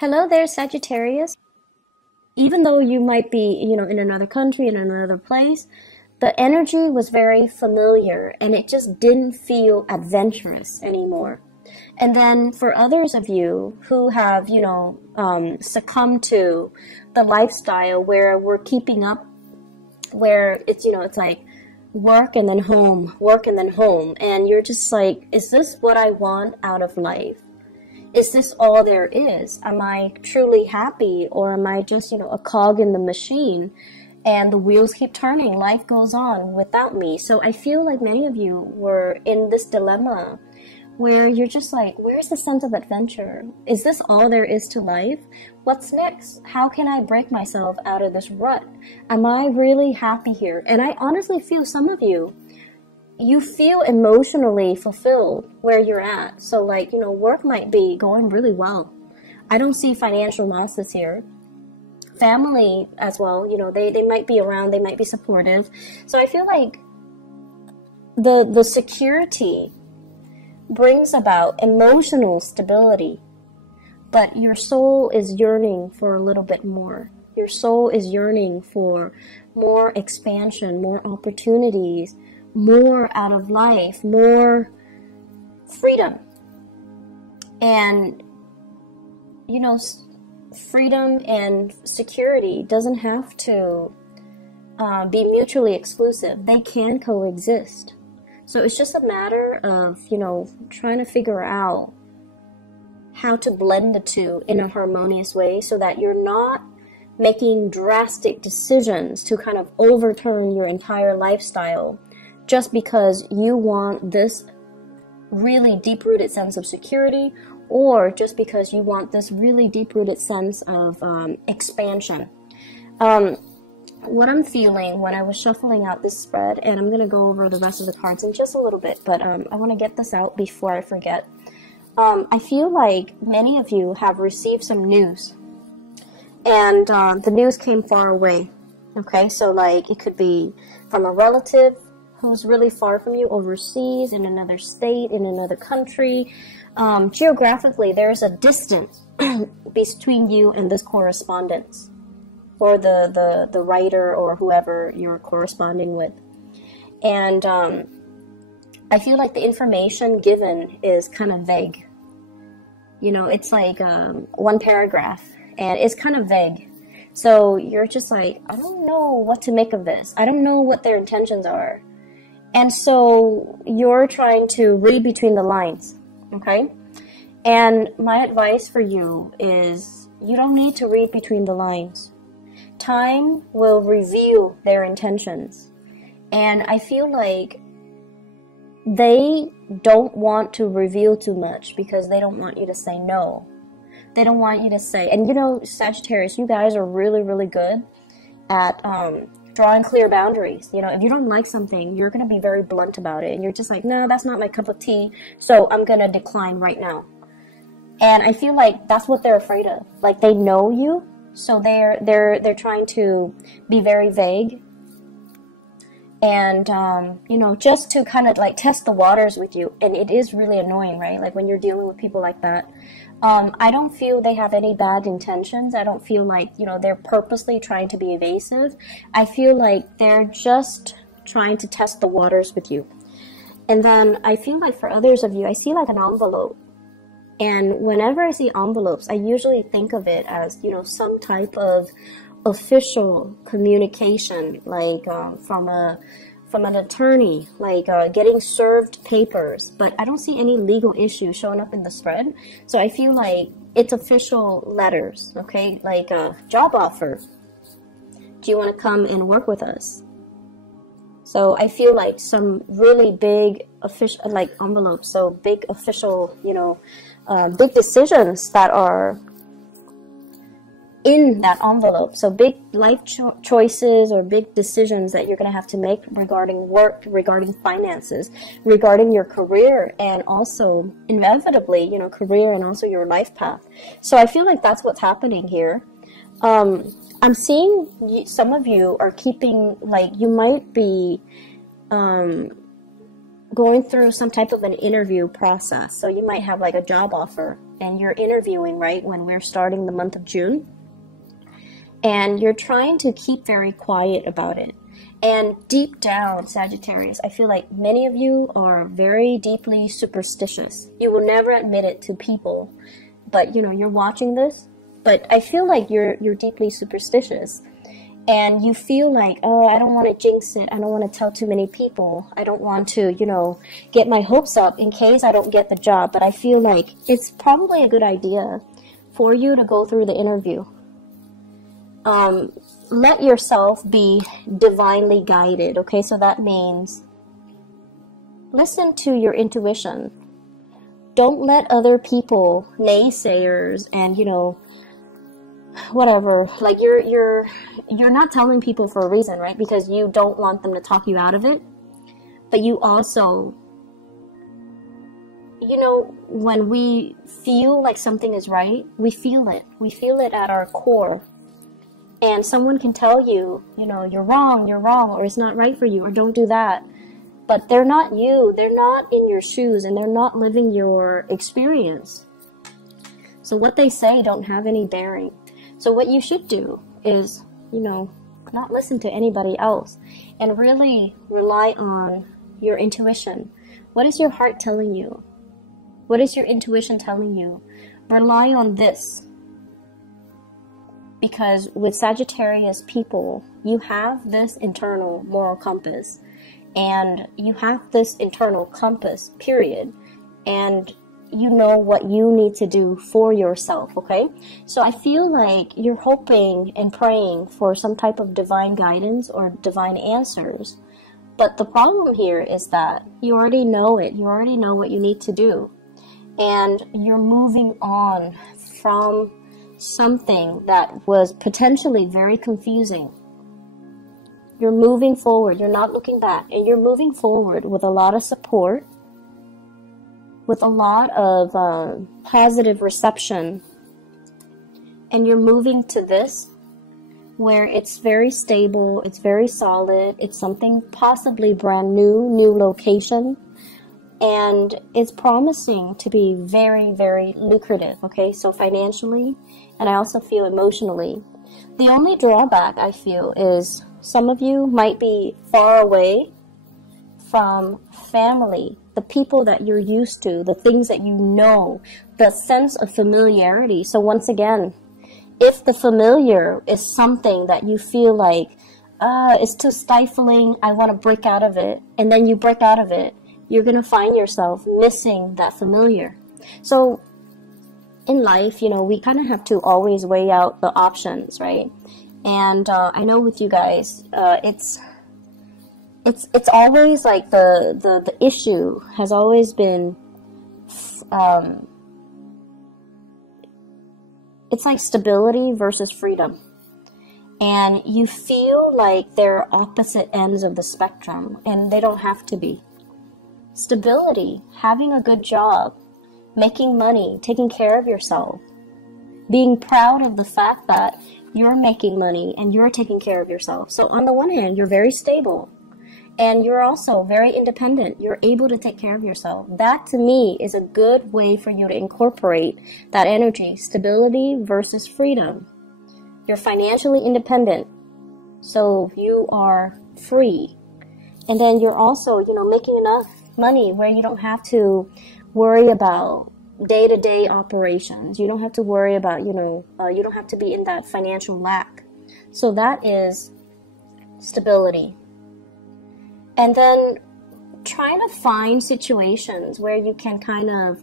Hello there, Sagittarius. Even though you might be, in another country, in another place, the energy was very familiar and it just didn't feel adventurous anymore. And then for others of you who have, succumbed to the lifestyle where we're keeping up, where it's like work and then home. And you're just like, is this what I want out of life? Is this all there is? Am I truly happy, or am I just, a cog in the machine and the wheels keep turning? Life goes on without me. So I feel like many of you were in this dilemma where you're just like, where's the sense of adventure? Is this all there is to life? What's next? How can I break myself out of this rut? Am I really happy here? And I honestly feel some of you feel emotionally fulfilled where you're at. So like, work might be going really well. I don't see financial losses here. Family as well, they might be around, they might be supportive. So I feel like the security brings about emotional stability, but your soul is yearning for a little bit more. Your soul is yearning for more expansion, more opportunities, more out of life, more freedom. And, freedom and security doesn't have to be mutually exclusive. They can coexist. So it's just a matter of, trying to figure out how to blend the two in a harmonious way so that you're not making drastic decisions to kind of overturn your entire lifestyle just because you want this really deep-rooted sense of security, or just because you want this really deep-rooted sense of expansion. What I'm feeling when I was shuffling out this spread, and I'm going to go over the rest of the cards in just a little bit, but I want to get this out before I forget. I feel like many of you have received some news, and the news came far away. Okay, so like it could be from a relative who's really far from you, overseas, in another state, in another country. Geographically, there's a distance between you and this correspondence, or the writer or whoever you're corresponding with. And I feel like the information given is kind of vague. It's like one paragraph, and it's kind of vague. So you're just like, I don't know what to make of this. I don't know what their intentions are. And so you're trying to read between the lines, okay? And my advice for you is you don't need to read between the lines. Time will reveal their intentions. And I feel like they don't want to reveal too much because they don't want you to say no. They don't want you to say, and Sagittarius, you guys are really, really good at drawing clear boundaries. If you don't like something, you're going to be very blunt about it. And you're just like, no, that's not my cup of tea. So I'm going to decline right now. And I feel like that's what they're afraid of. Like they know you. So they're trying to be very vague. And, just to kind of like test the waters with you. And it is really annoying, right? Like when you're dealing with people like that. I don't feel they have any bad intentions. I don't feel like, they're purposely trying to be evasive. I feel like they're just trying to test the waters with you. And then I feel like for others of you, I see like an envelope. And whenever I see envelopes, I usually think of it as, some type of official communication, like from an attorney, like getting served papers. But I don't see any legal issues showing up in the spread. So I feel like it's official letters, okay? Like a job offer. Do you want to come and work with us? So I feel like some really big official, like envelopes, so big official, big decisions that are in that envelope. So big life choices or big decisions that you're going to have to make regarding work, regarding finances, regarding your career, and also inevitably, career and also your life path. So I feel like that's what's happening here. I'm seeing some of you are keeping, like, you might be going through some type of an interview process. So you might have like a job offer and you're interviewing, right, when we're starting the month of June. And you're trying to keep very quiet about it. And deep down, Sagittarius, I feel like many of you are very deeply superstitious. You will never admit it to people, but you know, you're watching this. But I feel like you're deeply superstitious. And you feel like, oh, I don't want to jinx it. I don't want to tell too many people. I don't want to, you know, get my hopes up in case I don't get the job. But I feel like it's probably a good idea for you to go through the interview. Let yourself be divinely guided, okay? So that means listen to your intuition. Don't let other people, naysayers, and, you know, whatever, like you're not telling people for a reason, right? Because you don't want them to talk you out of it. But you also, you know, when we feel like something is right, we feel it. We feel it at our core. And someone can tell you, you know, you're wrong, or it's not right for you, or don't do that. But they're not you. They're not in your shoes, and they're not living your experience. So what they say don't have any bearing. So what you should do is, you know, not listen to anybody else and really rely on your intuition. What is your heart telling you? What is your intuition telling you? Rely on this. Because with Sagittarius people, you have this internal moral compass. And you have this internal compass, period. And you know what you need to do for yourself, okay? So I feel like you're hoping and praying for some type of divine guidance or divine answers. But the problem here is that you already know it. You already know what you need to do. And you're moving on from something that was potentially very confusing. You're moving forward. You're not looking back. And you're moving forward with a lot of support, with a lot of positive reception. And you're moving to this where it's very stable, it's very solid, it's something possibly brand new location, and it's promising to be very, very lucrative, okay? So financially, and I also feel emotionally. The only drawback I feel is some of you might be far away from family, the people that you're used to, the things that you know, the sense of familiarity. So once again, if the familiar is something that you feel like, it's too stifling, I want to break out of it, and then you break out of it, you're going to find yourself missing that familiar. So in life, you know, we kind of have to always weigh out the options, right? And I know with you guys, it's always like the issue has always been, it's like stability versus freedom. And you feel like they're opposite ends of the spectrum, and they don't have to be. Stability, having a good job, making money, taking care of yourself, being proud of the fact that you're making money and you're taking care of yourself. So on the one hand, you're very stable. And you're also very independent. You're able to take care of yourself. That, to me, is a good way for you to incorporate that energy. Stability versus freedom. You're financially independent, so you are free. And then you're also, you know, making enough money where you don't have to worry about day-to-day operations. You don't have to worry about, you know, you don't have to be in that financial lack. So that is stability. And then trying to find situations where you can kind of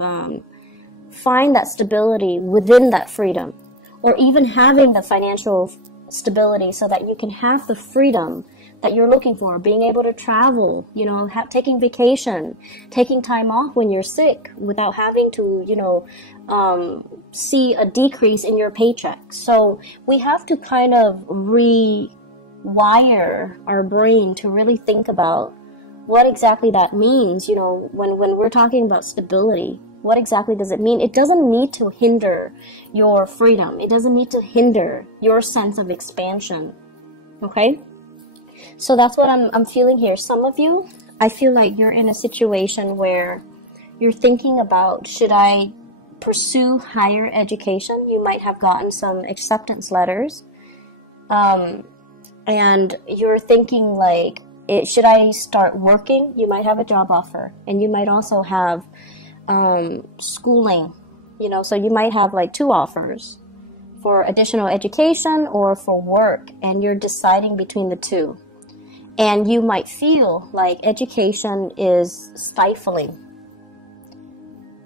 find that stability within that freedom, or even having the financial stability so that you can have the freedom that you're looking for, being able to travel, you know, taking vacation, taking time off when you're sick without having to, you know, see a decrease in your paycheck. So we have to kind of rewire our brain to really think about what exactly that means. You know, when we're talking about stability, what exactly does it mean? It doesn't need to hinder your freedom. It doesn't need to hinder your sense of expansion. Okay? So that's what I'm feeling here. Some of you, I feel like you're in a situation where you're thinking about, should I pursue higher education? You might have gotten some acceptance letters. And you're thinking like, should I start working? You might have a job offer, and you might also have schooling, you know, so you might have like 2 offers for additional education or for work, and you're deciding between the 2. And you might feel like education is stifling.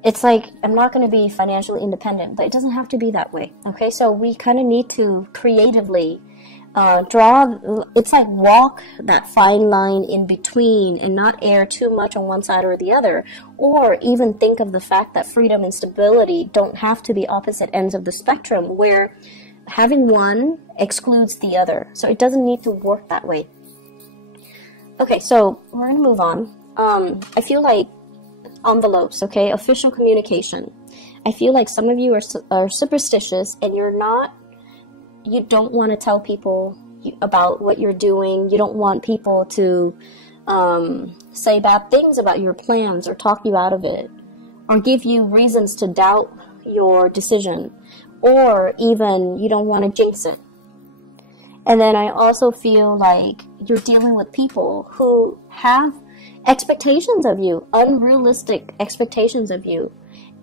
It's like, I'm not going to be financially independent, but it doesn't have to be that way. Okay, so we kind of need to creatively it's like walk that fine line in between and not err too much on one side or the other, or even think of the fact that freedom and stability don't have to be opposite ends of the spectrum where having one excludes the other. So it doesn't need to work that way. Okay, so we're going to move on. I feel like envelopes, okay, official communication. I feel like some of you are superstitious, and you don't want to tell people about what you're doing. You don't want people to say bad things about your plans or talk you out of it or give you reasons to doubt your decision, or even you don't want to jinx it. And then I also feel like you're dealing with people who have expectations of you, unrealistic expectations of you.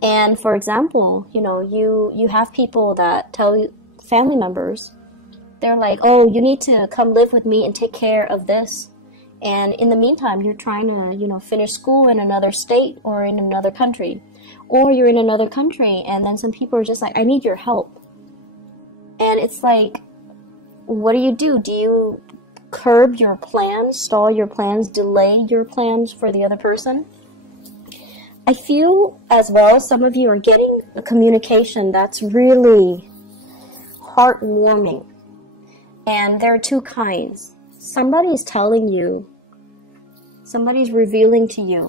And for example, you know, you have people that tell you, family members, they're like, oh, you need to come live with me and take care of this. And in the meantime, you're trying to, you know, finish school in another state or in another country. Or you're in another country, and then some people are just like, I need your help. And it's like, what do? Do you curb your plans, stall your plans, delay your plans for the other person? I feel as well some of you are getting a communication that's really heartwarming. And there are 2 kinds. Somebody's telling you, somebody's revealing to you,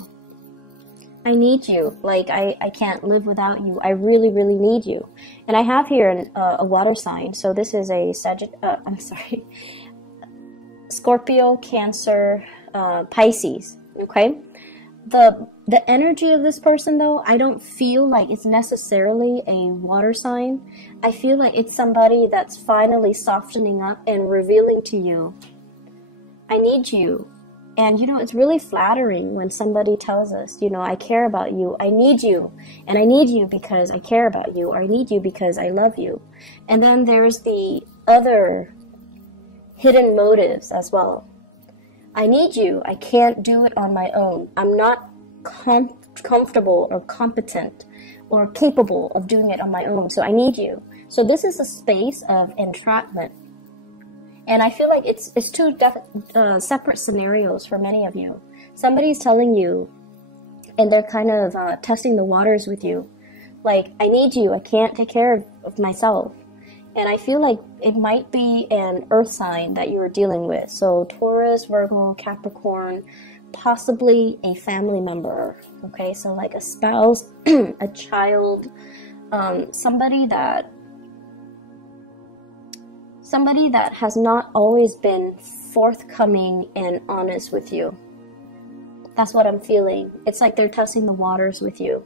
I need you. Like, I can't live without you. I really, really need you. And I have here a water sign. So this is a Scorpio, Cancer, Pisces. Okay? The energy of this person, though, I don't feel like it's necessarily a water sign. I feel like it's somebody that's finally softening up and revealing to you, I need you. And, you know, it's really flattering when somebody tells us, you know, I care about you, I need you. And I need you because I care about you, or I need you because I love you. And then there's the other hidden motives as well. I need you. I can't do it on my own. I'm not comfortable or competent or capable of doing it on my own. So I need you. So this is a space of entrapment. And I feel like it's 2 separate scenarios for many of you. Somebody's telling you, and they're kind of testing the waters with you. Like, I need you. I can't take care of myself. And I feel like it might be an earth sign that you're dealing with. So Taurus, Virgo, Capricorn, possibly a family member. Okay, so like a spouse, a child, somebody that has not always been forthcoming and honest with you. That's what I'm feeling. It's like they're testing the waters with you.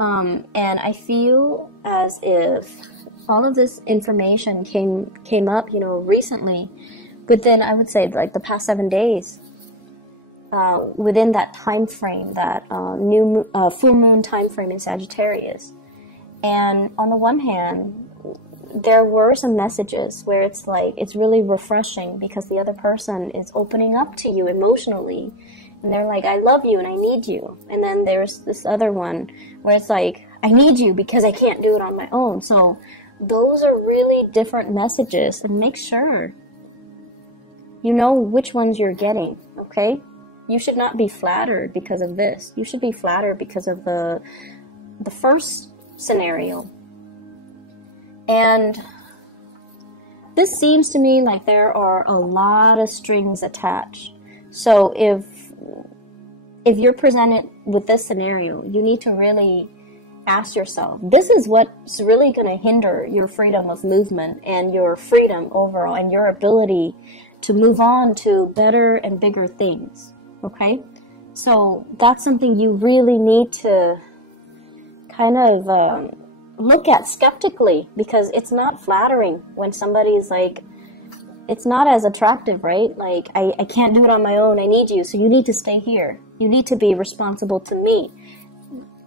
And I feel as if all of this information came up, you know, recently, within, I would say, like the past 7 days, within that time frame, that full moon time frame in Sagittarius. And on the one hand, there were some messages where it's like, it's really refreshing because the other person is opening up to you emotionally. And they're like, I love you and I need you. And then there's this other one where it's like, I need you because I can't do it on my own. So those are really different messages, and make sure you know which ones you're getting, okay? You should not be flattered because of this. You should be flattered because of the first scenario. And this seems to me like there are a lot of strings attached. So if you're presented with this scenario, you need to really ask yourself, this is what's really going to hinder your freedom of movement and your freedom overall and your ability to move on to better and bigger things, okay? So that's something you really need to kind of look at skeptically, because it's not flattering when somebody's like, it's not as attractive, right? Like, I can't do it on my own. I need you. So you need to stay here. You need to be responsible to me.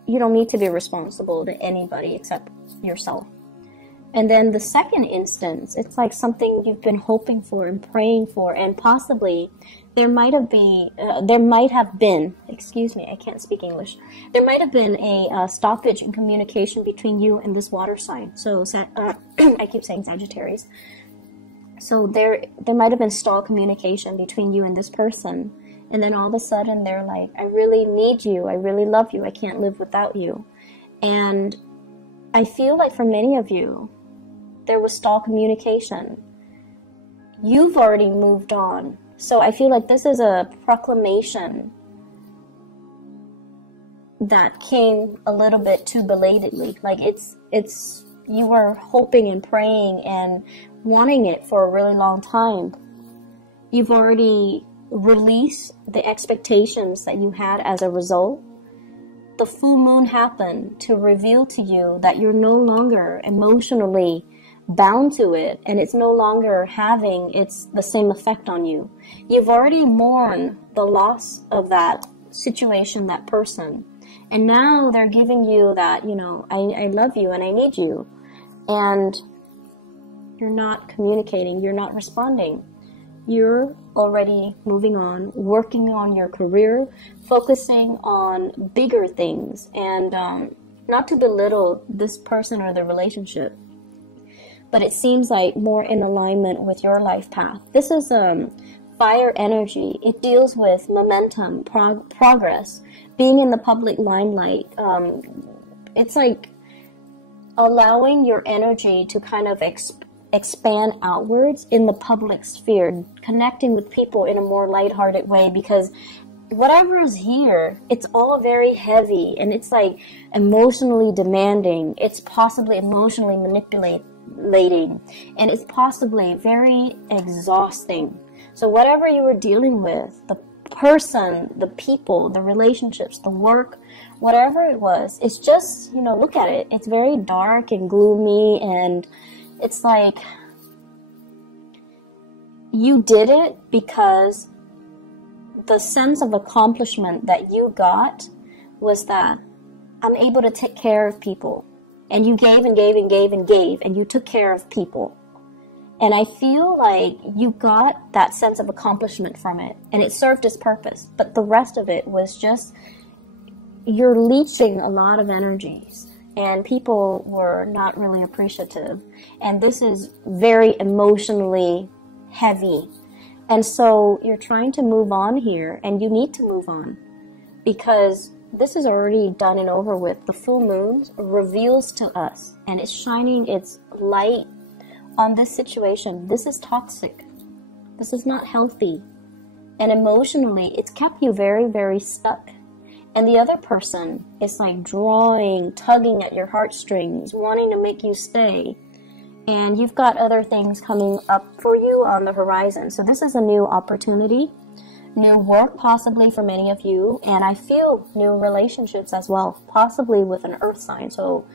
You don't need to be responsible to anybody except yourself. And then the second instance, it's like something you've been hoping for and praying for, and possibly there might have been, excuse me, I can't speak English. There might have been a stoppage in communication between you and this water sign. So I keep saying Sagittarius. So there might have been stalled communication between you and this person. And then all of a sudden they're like, I really need you. I really love you. I can't live without you. And I feel like for many of you, there was stalled communication. You've already moved on. So I feel like this is a proclamation that came a little bit too belatedly. Like it's you were hoping and praying and wanting it for a really long time. You've already released the expectations that you had as a result. The full moon happened to reveal to you that you're no longer emotionally bound to it, and it's no longer having the same effect on you. You've already mourned the loss of that situation, that person, and now they're giving you that, I love you and I need you, and you're not communicating, you're not responding. You're already moving on, working on your career, focusing on bigger things, and not to belittle this person or the relationship, but it seems like more in alignment with your life path. This is fire energy. It deals with momentum, progress, being in the public limelight. It's like allowing your energy to kind of expand outwards in the public sphere, connecting with people in a more lighthearted way, because whatever is here, it's all very heavy, and it's like emotionally demanding. It's possibly emotionally manipulating, and it's possibly very exhausting. So whatever you were dealing with, the person, the people, the relationships, the work, whatever it was, it's just, look at it. It's very dark and gloomy, and it's like you did it because the sense of accomplishment that you got was that I'm able to take care of people. And you gave and gave and gave and gave, and you took care of people. And I feel like you got that sense of accomplishment from it, and it served its purpose. But the rest of it was just, you're leeching a lot of energies, and people were not really appreciative. And this is very emotionally heavy. And so you're trying to move on here, and you need to move on, because this is already done and over with. The full moon reveals to us, and it's shining its light on this situation. This is toxic. This is not healthy. And emotionally, it's kept you very, very stuck. And the other person is like drawing, tugging at your heartstrings, wanting to make you stay. And you've got other things coming up for you on the horizon. So this is a new opportunity. New work possibly for many of you, and I feel new relationships as well, possibly with an earth sign. So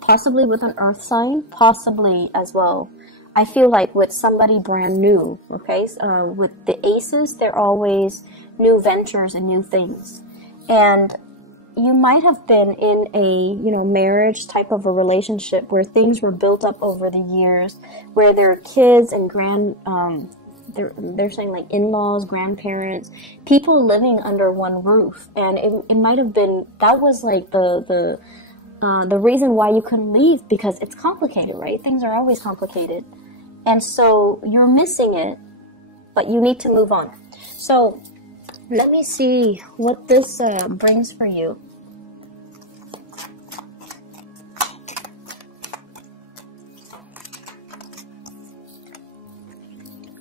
possibly with an earth sign, possibly as well, I feel like with somebody brand new. Okay, with the aces, they're always new ventures and new things. And you might have been in a marriage type of a relationship where things were built up over the years, where there are kids and they're saying like in-laws, grandparents, people living under one roof. And it might have been, that was like the reason why you couldn't leave, because it's complicated, right? Things are always complicated. And so you're missing it, but you need to move on. So let me see what this brings for you.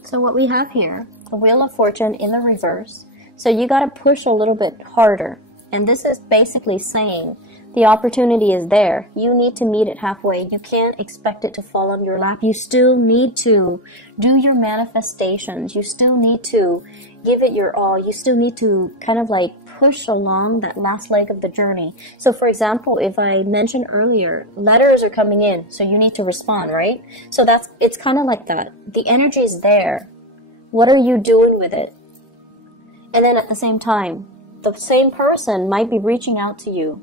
So what we have here, the Wheel of Fortune in the reverse. So you got to push a little bit harder. And this is basically saying The opportunity is there. You need to meet it halfway. You can't expect it to fall on your lap. You still need to do your manifestations. You still need to give it your all. You still need to kind of like push along that last leg of the journey. So for example, if I mentioned earlier, letters are coming in, so you need to respond, right? So it's kind of like that. The energy is there. What are you doing with it? And then at the same time, the same person might be reaching out to you.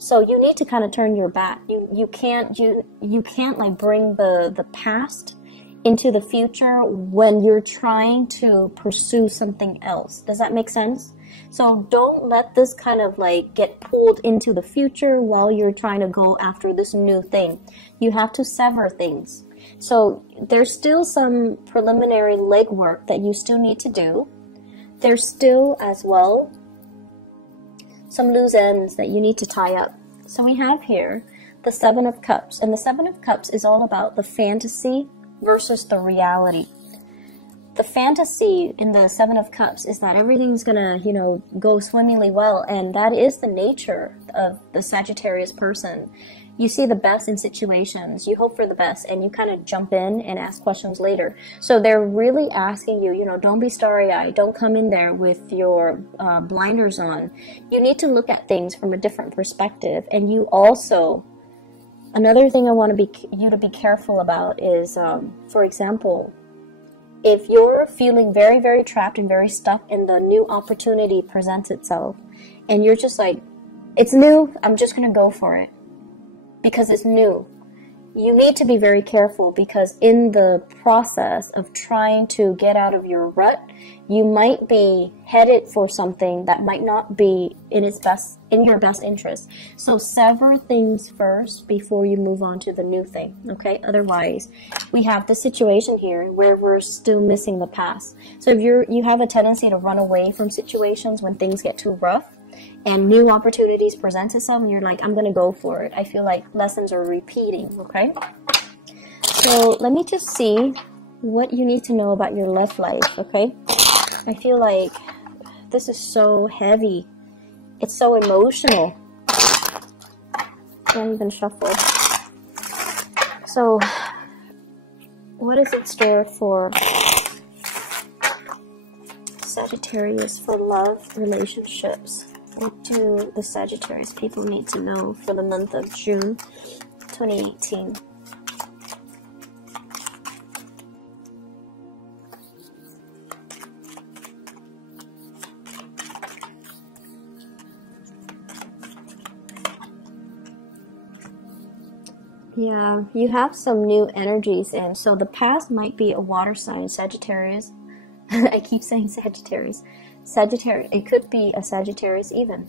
So you need to kind of turn your back. You can't like bring the past into the future when you're trying to pursue something else. Does that make sense? So don't let this kind of like get pulled into the future while you're trying to go after this new thing. You have to sever things. So there's still some preliminary legwork that you still need to do. There's still as well some loose ends that you need to tie up. So we have here the Seven of Cups, and the Seven of Cups is all about the fantasy versus the reality. The fantasy in the Seven of Cups is that everything's gonna, go swimmingly well, and that is the nature of the Sagittarius person. You see the best in situations, you hope for the best, and you kind of jump in and ask questions later. So they're really asking you, don't be starry-eyed, don't come in there with your blinders on. You need to look at things from a different perspective. And you also, another thing I want you to be careful about is, for example, if you're feeling very, very trapped and very stuck and the new opportunity presents itself, and you're just like, it's new, I'm just going to go for it because it's new. You need to be very careful, because in the process of trying to get out of your rut, you might be headed for something that might not be in your best interest. So sever things first before you move on to the new thing, okay? Otherwise, we have the situation here where we're still missing the past. So if you have a tendency to run away from situations when things get too rough, and new opportunities present itself, and you're like, I'm going to go for it. I feel like lessons are repeating, okay? So let me just see what you need to know about your love life, okay? I feel like this is so heavy. It's so emotional. Can't even shuffle. So, what is in store for Sagittarius for love relationships? What do the Sagittarius people need to know for the month of June 2018? Yeah, you have some new energies in. So the past might be a water sign, Sagittarius. I keep saying Sagittarius. Sagittarius, it could be a Sagittarius even.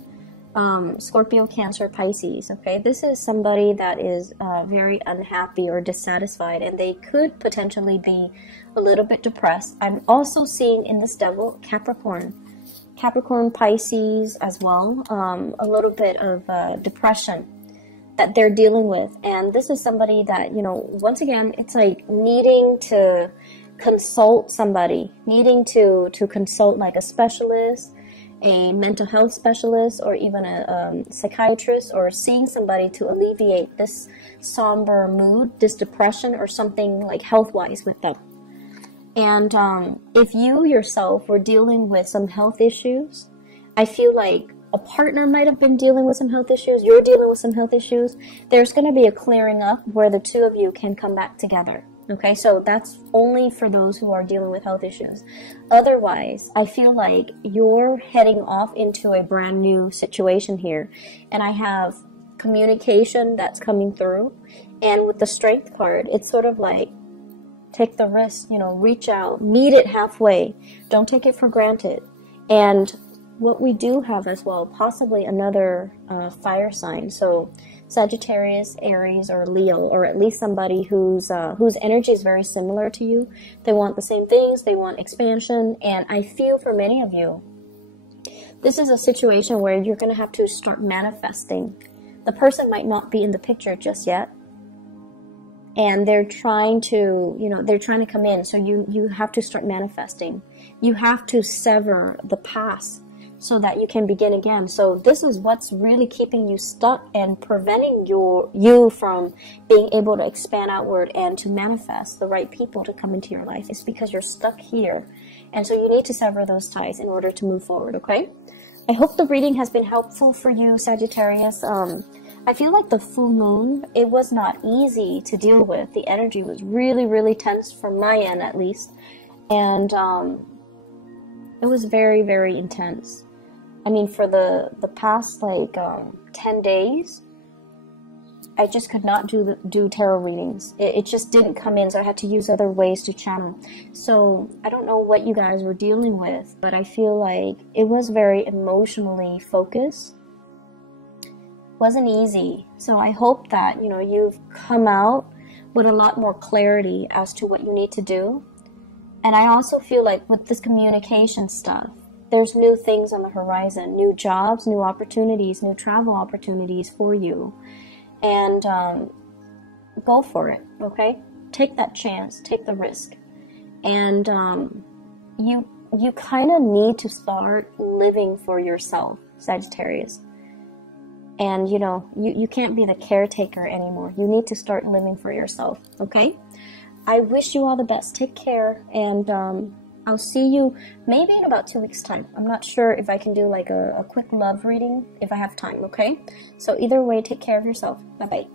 Scorpio, Cancer, Pisces, okay? This is somebody that is very unhappy or dissatisfied, and they could potentially be a little bit depressed. I'm also seeing in this devil, Capricorn, Pisces as well, a little bit of depression that they're dealing with. And this is somebody that, once again, it's like needing to consult somebody, needing to consult like a specialist, a mental health specialist, or even a psychiatrist, or seeing somebody to alleviate this somber mood, this depression, or something like health-wise with them. And if you yourself were dealing with some health issues, I feel like a partner might have been dealing with some health issues, you're dealing with some health issues, there's going to be a clearing up where the two of you can come back together. Okay, so that's only for those who are dealing with health issues. Otherwise, I feel like you're heading off into a brand new situation here. And I have communication that's coming through. And with the Strength card, it's sort of like, take the risk, reach out, meet it halfway. Don't take it for granted. And what we do have as well, possibly another fire sign. So Sagittarius, Aries, or Leo, or at least somebody whose energy is very similar to you. They want the same things, they want expansion, and I feel for many of you, this is a situation where you're going to have to start manifesting. The person might not be in the picture just yet, and they're trying to, come in, so you have to start manifesting. You have to sever the past. so that you can begin again. So this is what's really keeping you stuck and preventing you from being able to expand outward and to manifest the right people to come into your life. It's because you're stuck here. And so you need to sever those ties in order to move forward, okay? I hope the reading has been helpful for you, Sagittarius. I feel like the full moon, it was not easy to deal with. The energy was really, really tense from my end, at least. And it was very, very intense. I mean, for the past, like, 10 days, I just could not do tarot readings. It just didn't come in, so I had to use other ways to channel. So I don't know what you guys were dealing with, but I feel like it was very emotionally focused. Wasn't easy. So I hope that, you know, you've come out with a lot more clarity as to what you need to do. And I also feel like with this communication stuff, there's new things on the horizon, new jobs, new opportunities, new travel opportunities for you. And go for it, okay? Take that chance, take the risk. And you kind of need to start living for yourself, Sagittarius. And, you know, you can't be the caretaker anymore. You need to start living for yourself, okay? I wish you all the best. Take care, and I'll see you maybe in about 2 weeks' time. I'm not sure if I can do like a quick love reading if I have time, okay? So either way, take care of yourself. Bye-bye.